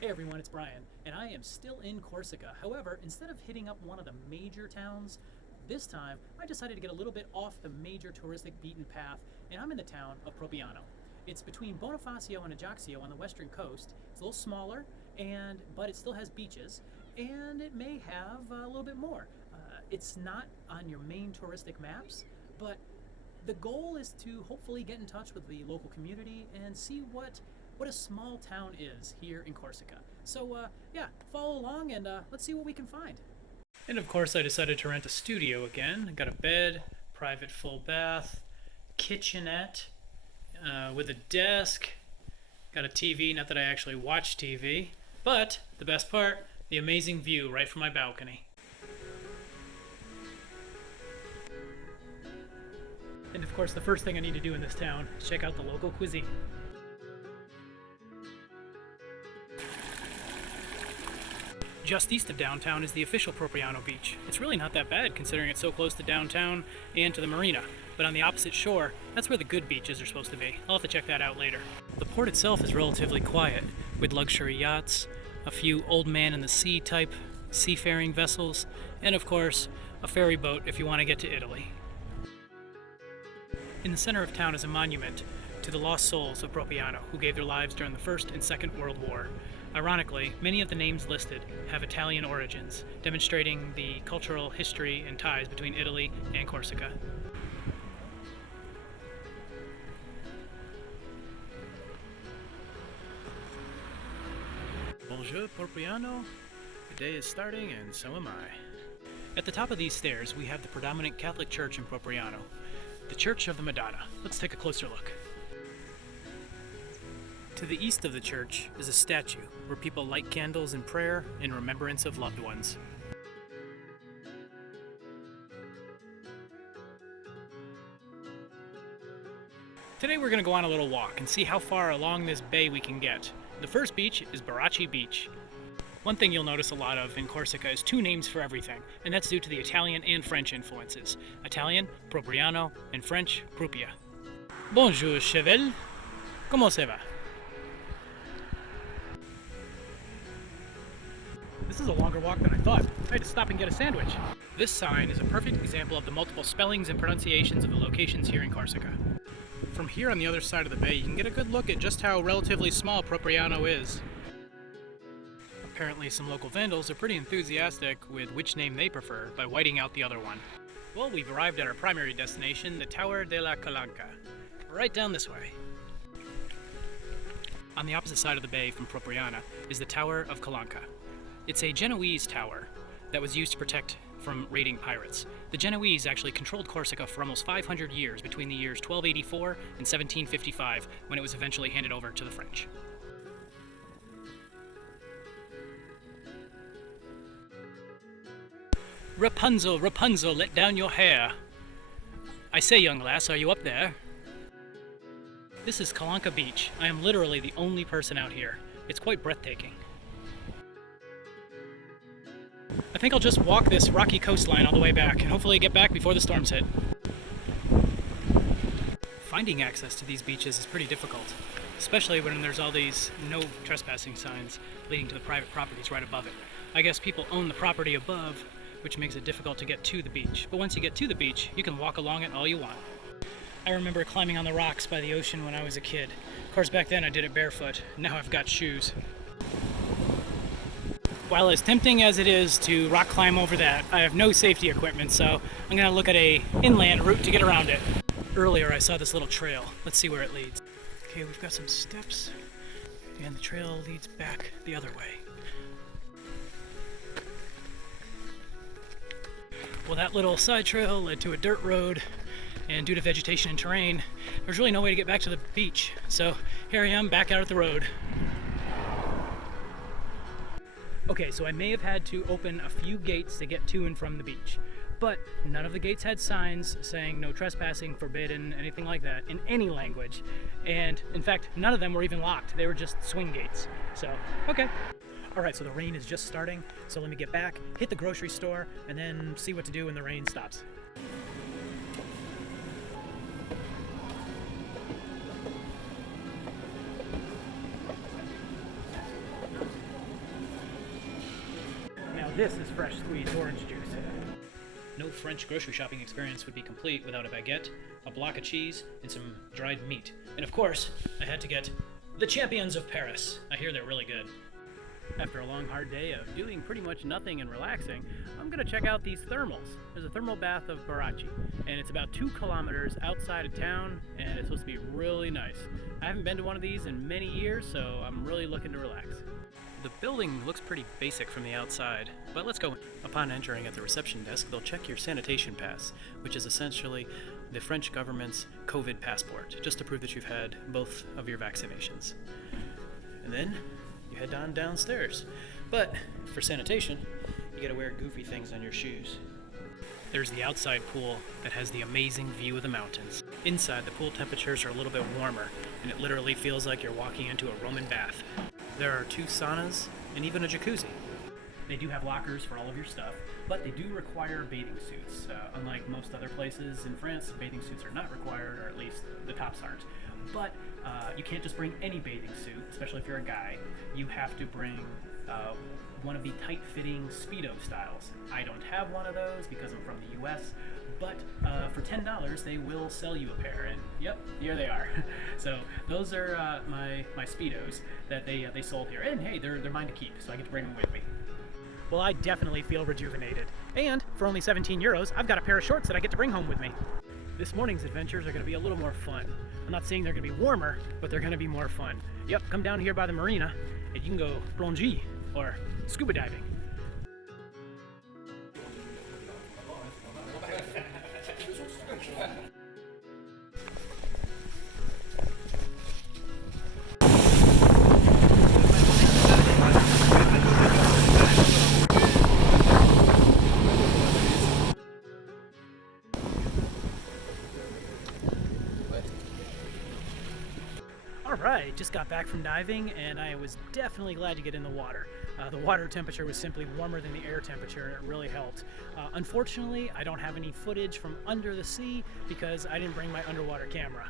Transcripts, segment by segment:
Hey everyone, it's Brian, and I am still in Corsica. However, instead of hitting up one of the major towns, this time I decided to get a little bit off the major touristic beaten path, and I'm in the town of Propriano. It's between Bonifacio and Ajaccio on the western coast. It's a little smaller, but it still has beaches, and it may have a little bit more. It's not on your main touristic maps, but the goal is to hopefully get in touch with the local community and see what a small town is here in Corsica. So yeah, follow along and let's see what we can find. And of course I decided to rent a studio again. Got a bed, private full bath, kitchenette with a desk, got a TV, not that I actually watch TV, but the best part, the amazing view right from my balcony. And of course the first thing I need to do in this town is check out the local cuisine. Just east of downtown is the official Propriano Beach. It's really not that bad considering it's so close to downtown and to the marina, but on the opposite shore, that's where the good beaches are supposed to be. I'll have to check that out later. The port itself is relatively quiet, with luxury yachts, a few old man in the sea type seafaring vessels, and of course, a ferry boat if you want to get to Italy. In the center of town is a monument to the lost souls of Propriano, who gave their lives during the First and Second World War. Ironically, many of the names listed have Italian origins, demonstrating the cultural history and ties between Italy and Corsica. Bonjour, Propriano. The day is starting, and so am I. At the top of these stairs, we have the predominant Catholic church in Propriano, the Church of the Madonna. Let's take a closer look. To the east of the church is a statue where people light candles in prayer in remembrance of loved ones. Today we're going to go on a little walk and see how far along this bay we can get. The first beach is Barrachi Beach. One thing you'll notice a lot of in Corsica is two names for everything, and that's due to the Italian and French influences. Italian, Propriano, and French, Prupia. Bonjour, cheval. Comment ça va? This is a longer walk than I thought. I had to stop and get a sandwich. This sign is a perfect example of the multiple spellings and pronunciations of the locations here in Corsica. From here on the other side of the bay, you can get a good look at just how relatively small Propriano is. Apparently some local vandals are pretty enthusiastic with which name they prefer by whiting out the other one. Well, we've arrived at our primary destination, the Tower de la Kalanka. Right down this way. On the opposite side of the bay from Propriana is the Tower of Kalanka. It's a Genoese tower that was used to protect from raiding pirates. The Genoese actually controlled Corsica for almost 500 years between the years 1284 and 1755, when it was eventually handed over to the French. Rapunzel, Rapunzel, let down your hair. I say, young lass, are you up there? This is Kalanka Beach. I am literally the only person out here. It's quite breathtaking. I think I'll just walk this rocky coastline all the way back and hopefully get back before the storms hit. Finding access to these beaches is pretty difficult, especially when there's all these no trespassing signs leading to the private properties right above it. I guess people own the property above, which makes it difficult to get to the beach. But once you get to the beach, you can walk along it all you want. I remember climbing on the rocks by the ocean when I was a kid. Of course, back then I did it barefoot. Now I've got shoes. While as tempting as it is to rock climb over that, I have no safety equipment, so I'm gonna look at a inland route to get around it. Earlier I saw this little trail. Let's see where it leads. Okay, we've got some steps, and the trail leads back the other way. Well, that little side trail led to a dirt road, and due to vegetation and terrain, there's really no way to get back to the beach. So here I am back out at the road. Okay, so I may have had to open a few gates to get to and from the beach, but none of the gates had signs saying no trespassing, forbidden, anything like that in any language. And in fact, none of them were even locked. They were just swing gates. So, okay. All right, so the rain is just starting, so let me get back, hit the grocery store, and then see what to do when the rain stops. This is fresh squeezed orange juice. No French grocery shopping experience would be complete without a baguette, a block of cheese, and some dried meat. And of course, I had to get the Champions of Paris. I hear they're really good. After a long, hard day of doing pretty much nothing and relaxing, I'm gonna check out these thermals. There's a thermal bath of Barrachi, and it's about 2 kilometers outside of town, and it's supposed to be really nice. I haven't been to one of these in many years, so I'm really looking to relax. The building looks pretty basic from the outside, but let's go. Upon entering at the reception desk, they'll check your sanitation pass, which is essentially the French government's COVID passport, just to prove that you've had both of your vaccinations. And then you head on downstairs. But for sanitation, you gotta wear goofy things on your shoes. There's the outside pool that has the amazing view of the mountains. Inside, the pool temperatures are a little bit warmer, and it literally feels like you're walking into a Roman bath. There are 2 saunas and even a jacuzzi. They do have lockers for all of your stuff, but they do require bathing suits. Unlike most other places in France, bathing suits are not required, or at least the tops aren't. But you can't just bring any bathing suit, especially if you're a guy. You have to bring one of the tight-fitting Speedo styles. I don't have one of those because I'm from the US, but for $10 they will sell you a pair, and yep, here they are. So those are my Speedos that they sold here, and hey, they're mine to keep, so I get to bring them with me. Well, I definitely feel rejuvenated, and for only 17 euros, I've got a pair of shorts that I get to bring home with me. This morning's adventures are going to be a little more fun. I'm not saying they're going to be warmer, but they're going to be more fun. Yep, come down here by the marina, and you can go plongée, or scuba diving. Alright, just got back from diving and I was definitely glad to get in the water. The water temperature was simply warmer than the air temperature and it really helped. Unfortunately, I don't have any footage from under the sea because I didn't bring my underwater camera.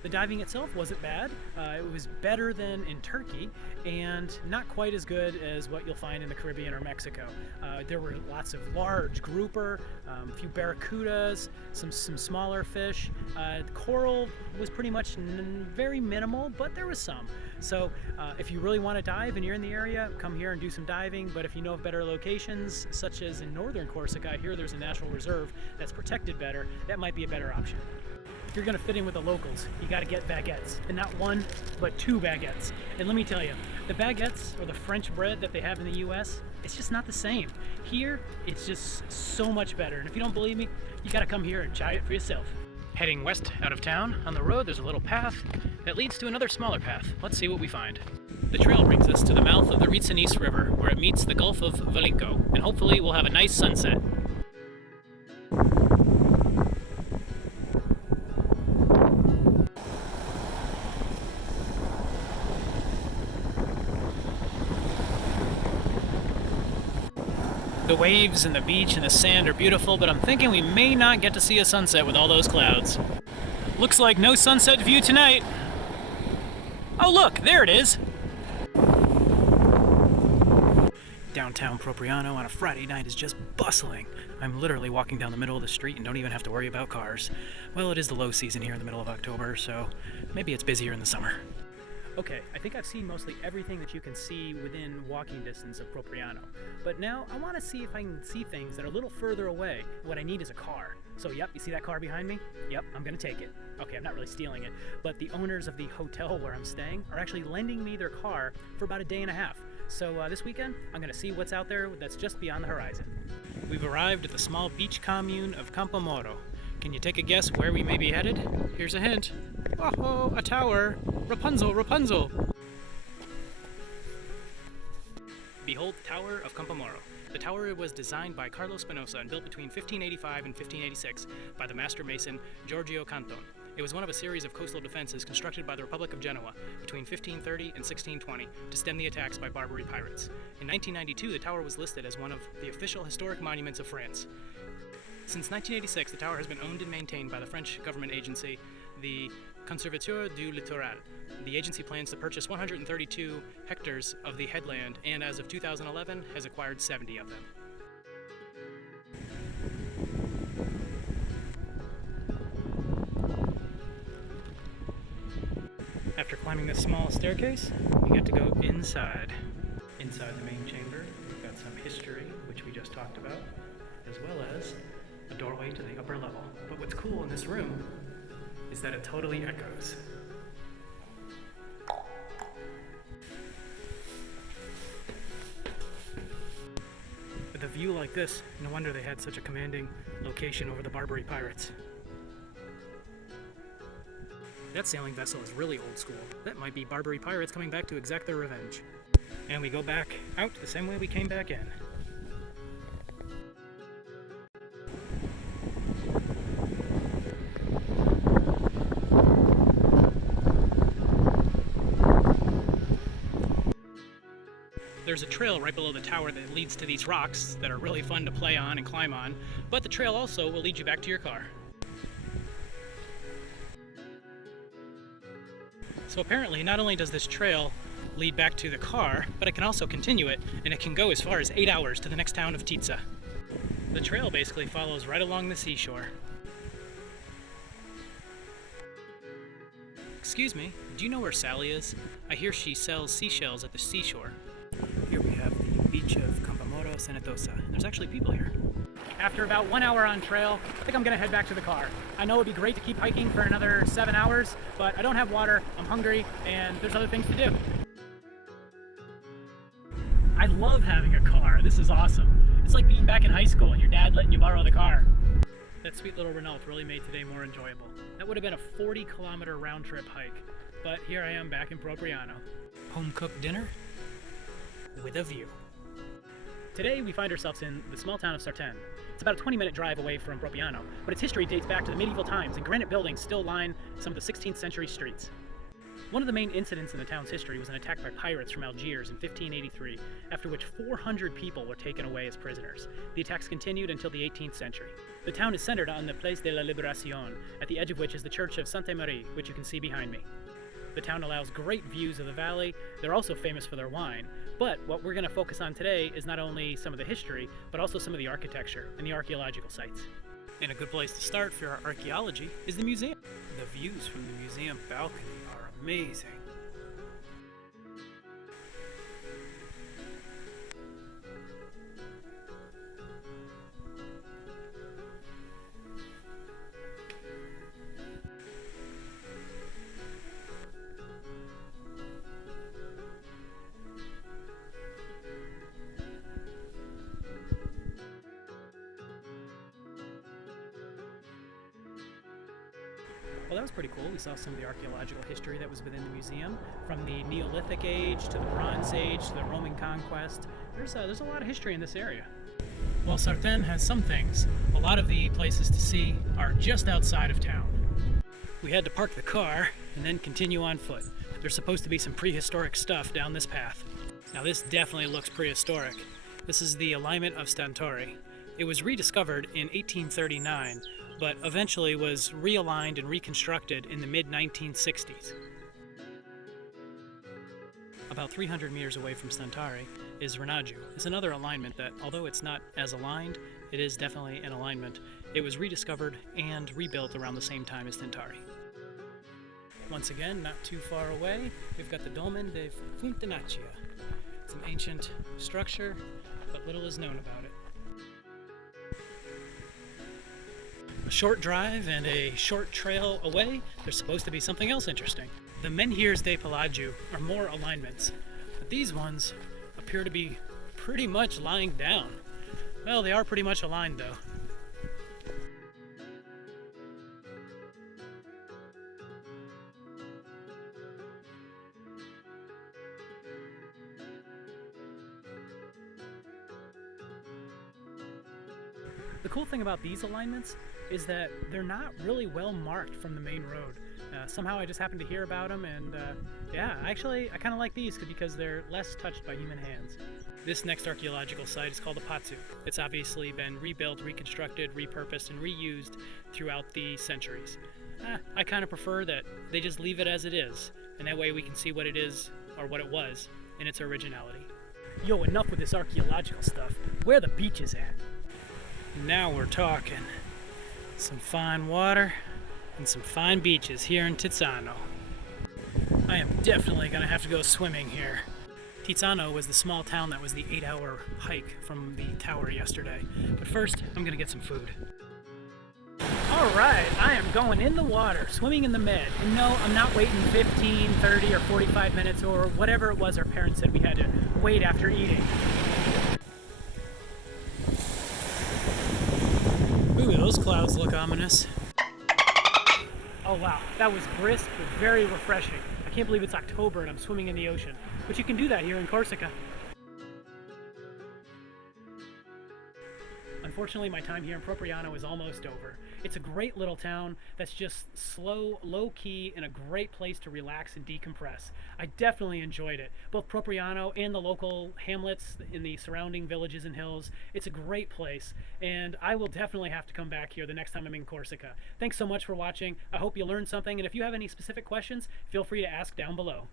The diving itself wasn't bad. It was better than in Turkey and not quite as good as what you'll find in the Caribbean or Mexico. There were lots of large grouper, a few barracudas, some smaller fish. Coral was pretty much very minimal, but there was some. So if you really want to dive and you're in the area, come here and do some diving. But if you know of better locations, such as in northern Corsica, here there's a natural reserve that's protected better. That might be a better option. If you're gonna fit in with the locals, you gotta get baguettes, and not 1, but 2 baguettes. And let me tell you, the baguettes or the French bread that they have in the US, it's just not the same. Here, it's just so much better. And if you don't believe me, you gotta come here and try it for yourself. Heading west out of town, on the road there's a little path that leads to another smaller path. Let's see what we find. The trail brings us to the mouth of the Ritsanis River, where it meets the Gulf of Valinco, and hopefully we'll have a nice sunset. The waves and the beach and the sand are beautiful, but I'm thinking we may not get to see a sunset with all those clouds. Looks like no sunset view tonight. Oh look, there it is! Downtown Propriano on a Friday night is just bustling. I'm literally walking down the middle of the street and don't even have to worry about cars. Well, it is the low season here in the middle of October, so maybe it's busier in the summer. Okay, I think I've seen mostly everything that you can see within walking distance of Propriano. But now I want to see if I can see things that are a little further away. What I need is a car. So yep, you see that car behind me? Yep, I'm gonna take it. Okay, I'm not really stealing it, but the owners of the hotel where I'm staying are actually lending me their car for about a day and a half. So this weekend, I'm gonna see what's out there that's just beyond the horizon. We've arrived at the small beach commune of Campomoro. Can you take a guess where we may be headed? Here's a hint. Oh, a tower! Rapunzel, Rapunzel! Behold the Tower of Campomoro. The tower was designed by Carlo Spinoza and built between 1585 and 1586 by the master mason Giorgio Canton. It was one of a series of coastal defenses constructed by the Republic of Genoa between 1530 and 1620 to stem the attacks by Barbary pirates. In 1992, the tower was listed as one of the official historic monuments of France. Since 1986, the tower has been owned and maintained by the French government agency, the Conservateur du Littoral. The agency plans to purchase 132 hectares of the headland, and as of 2011 has acquired 70 of them. After climbing this small staircase, you get to go inside. Inside the main chamber, we've got some history, which we just talked about, as well as a doorway to the upper level. But what's cool in this room is that it totally echoes. With a view like this, no wonder they had such a commanding location over the Barbary pirates. That sailing vessel is really old school. That might be Barbary pirates coming back to exact their revenge. And we go back out the same way we came back in. There's a trail right below the tower that leads to these rocks that are really fun to play on and climb on, but the trail also will lead you back to your car. So apparently, not only does this trail lead back to the car, but it can also continue it, and it can go as far as 8 hours to the next town of Titsa. The trail basically follows right along the seashore. Excuse me, do you know where Sally is? I hear she sells seashells at the seashore. Here we have the beach of Cambodia Senatosa. There's actually people here. After about 1 hour on trail, I think I'm gonna head back to the car. I know it'd be great to keep hiking for another 7 hours, but I don't have water, I'm hungry, and there's other things to do. I love having a car. This is awesome. It's like being back in high school and your dad letting you borrow the car. That sweet little Renault really made today more enjoyable. That would have been a 40-kilometer round trip hike, but here I am back in Propriano. Home-cooked dinner with a view. Today we find ourselves in the small town of Sartène. It's about a 20-minute drive away from Propriano, but its history dates back to the medieval times, and granite buildings still line some of the 16th century streets. One of the main incidents in the town's history was an attack by pirates from Algiers in 1583, after which 400 people were taken away as prisoners. The attacks continued until the 18th century. The town is centered on the Place de la Libération, at the edge of which is the church of Sainte Marie, which you can see behind me. The town allows great views of the valley. They're also famous for their wine. But what we're going to focus on today is not only some of the history, but also some of the architecture and the archaeological sites. And a good place to start for our archaeology is the museum. The views from the museum balcony are amazing. Well, that was pretty cool. We saw some of the archaeological history that was within the museum, from the Neolithic age to the Bronze Age to the Roman conquest. There's a lot of history in this area. While Sartène has some things, a lot of the places to see are just outside of town. We had to park the car and then continue on foot. There's supposed to be some prehistoric stuff down this path. Now this definitely looks prehistoric. This is the alignment of Stantori. It was rediscovered in 1839, but eventually was realigned and reconstructed in the mid-1960s. About 300 meters away from Stantori is Renaju. It's another alignment that, although it's not as aligned, it is definitely an alignment. It was rediscovered and rebuilt around the same time as Stantori. Once again, not too far away, we've got the Dolmen de Fontenaccia. It's an ancient structure, but little is known about it. A short drive and a short trail away, there's supposed to be something else interesting. The Menhirs de Pelagio are more alignments, but these ones appear to be pretty much lying down. Well, they are pretty much aligned though. The cool thing about these alignments is that they're not really well marked from the main road. Somehow I just happened to hear about them, and yeah, actually I kind of like these because they're less touched by human hands. This next archaeological site is called the Patsu. It's obviously been rebuilt, reconstructed, repurposed, and reused throughout the centuries. I kind of prefer that they just leave it as it is, and that way we can see what it is, or what it was, in its originality. Yo, enough with this archaeological stuff. Where are the beaches at? Now we're talking. Some fine water and some fine beaches here in Tizzano. I am definitely gonna have to go swimming here. Tizzano was the small town that was the 8-hour hike from the tower yesterday. But first, I'm gonna get some food. Alright, I am going in the water, swimming in the Med. And no, I'm not waiting 15, 30, or 45 minutes, or whatever it was our parents said we had to wait after eating. Ooh, those clouds look ominous. Oh wow, that was brisk but very refreshing. I can't believe it's October and I'm swimming in the ocean. But you can do that here in Corsica. Unfortunately, my time here in Propriano is almost over. It's a great little town that's just slow, low-key, and a great place to relax and decompress. I definitely enjoyed it. Both Propriano and the local hamlets in the surrounding villages and hills. It's a great place, and I will definitely have to come back here the next time I'm in Corsica. Thanks so much for watching. I hope you learned something, and if you have any specific questions, feel free to ask down below.